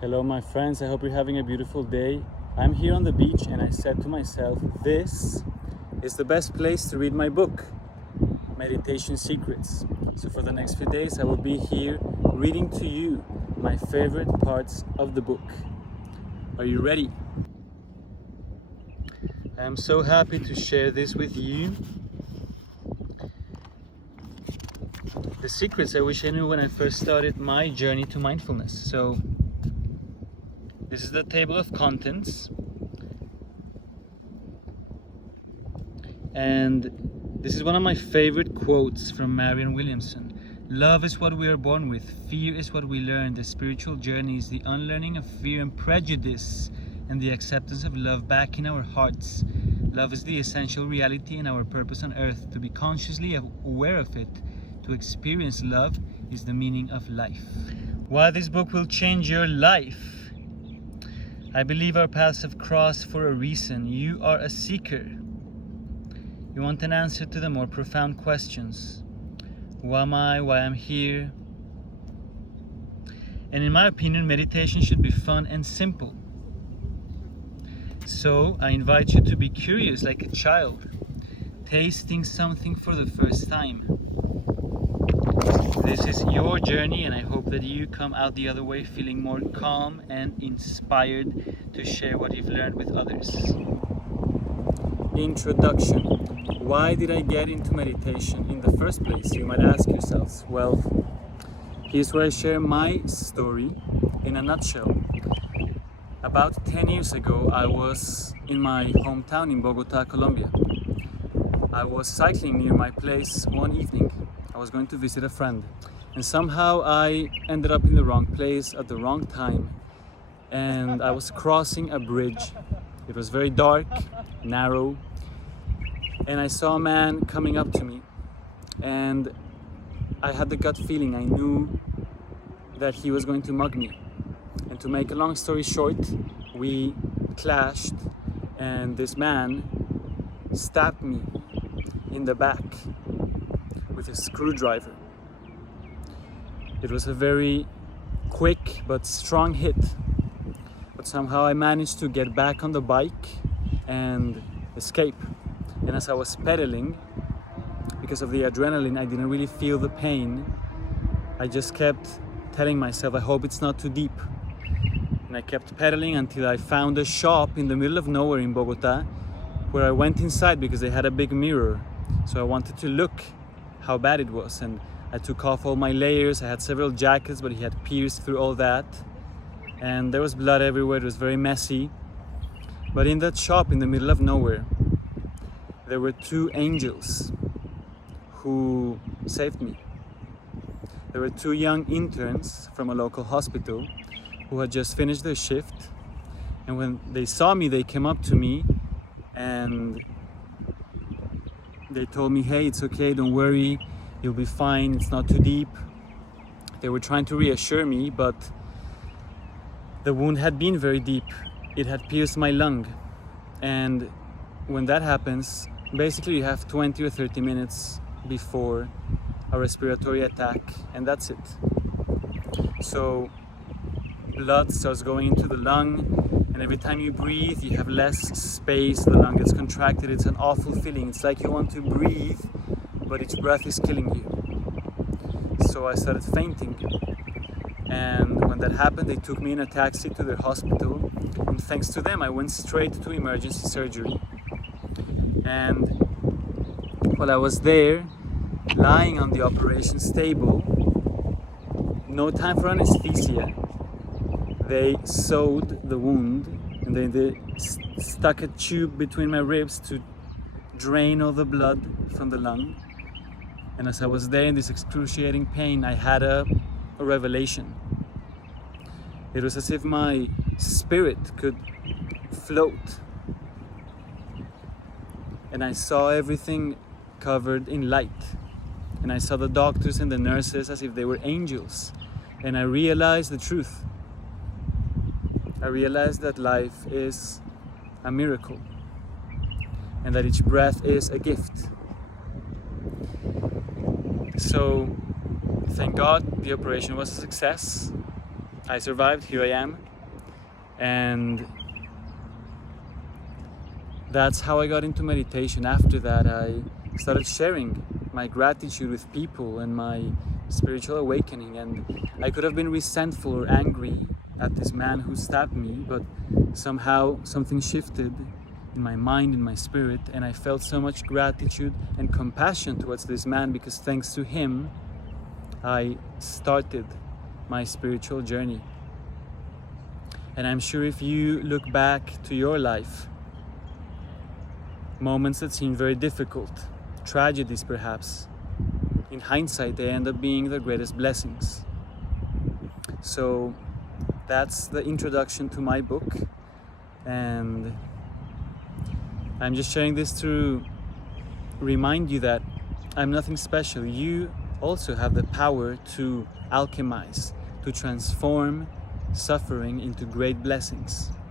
Hello my friends, I hope you're having a beautiful day. I'm here on the beach and I said to myself, this is the best place to read my book, Meditation Secrets. So for the next few days I will be here reading to you my favorite parts of the book. Are you ready? I am so happy to share this with you. The secrets I wish I knew when I first started my journey to mindfulness. So this is the table of contents, and this is one of my favorite quotes from Marianne Williamson. Love is what we are born with, fear is what we learn. The spiritual journey is the unlearning of fear and prejudice and the acceptance of love back in our hearts. Love is the essential reality and our purpose on earth. To be consciously aware of it, to experience love, is the meaning of life. Why this book will change your life? I believe our paths have crossed for a reason. You are a seeker. You want an answer to the more profound questions. Who am I? Why I'm here? And in my opinion, meditation should be fun and simple. So I invite you to be curious like a child, tasting something for the first time. This is your journey, and I hope that you come out the other way feeling more calm and inspired to share what you've learned with others. Introduction. Why did I get into meditation in the first place? You might ask yourselves. Well, here's where I share my story in a nutshell. About 10 years ago, I was in my hometown in Bogota, Colombia. I was cycling near my place one evening. I was going to visit a friend, and somehow I ended up in the wrong place at the wrong time, and I was crossing a bridge. It was very dark, narrow, and I saw a man coming up to me, and I had the gut feeling. I knew that he was going to mug me. And to make a long story short, we clashed, and this man stabbed me in the back with a screwdriver. It was a very quick but strong hit, but somehow I managed to get back on the bike and escape. And as I was pedaling, because of the adrenaline, I didn't really feel the pain. I just kept telling myself, I hope it's not too deep. And I kept pedaling until I found a shop in the middle of nowhere in Bogota, where I went inside because they had a big mirror. So I wanted to look how bad it was, and I took off all my layers. I had several jackets, but he had pierced through all that, and there was blood everywhere. It was very messy. But in that shop in the middle of nowhere, there were two angels who saved me. There were two young interns from a local hospital who had just finished their shift, and when they saw me, they came up to me and they told me, hey, it's okay, don't worry, you'll be fine, it's not too deep. They were trying to reassure me, but the wound had been very deep. It had pierced my lung. And when that happens, basically you have 20 or 30 minutes before a respiratory attack, and that's it. So blood starts going into the lung, and every time you breathe, you have less space, the lung gets contracted. It's an awful feeling. It's like you want to breathe, but each breath is killing you. So I started fainting. And when that happened, they took me in a taxi to their hospital. And thanks to them, I went straight to emergency surgery. And while I was there, lying on the operations table, no time for anesthesia, they sewed the wound, and then they stuck a tube between my ribs to drain all the blood from the lung. And as I was there in this excruciating pain, I had a revelation. It was as if my spirit could float, and I saw everything covered in light, and I saw the doctors and the nurses as if they were angels, and I realized the truth. I realized that life is a miracle, and that each breath is a gift. So thank God the operation was a success. I survived, here I am, and that's how I got into meditation. After that, I started sharing my gratitude with people and my spiritual awakening, and I could have been resentful or angry at this man who stabbed me, but somehow something shifted in my mind, in my spirit, and I felt so much gratitude and compassion towards this man, because thanks to him I started my spiritual journey. And I'm sure if you look back to your life, moments that seem very difficult, tragedies perhaps, in hindsight they end up being the greatest blessings. So that's the introduction to my book, and I'm just sharing this to remind you that I'm nothing special. You also have the power to alchemize, to transform suffering into great blessings.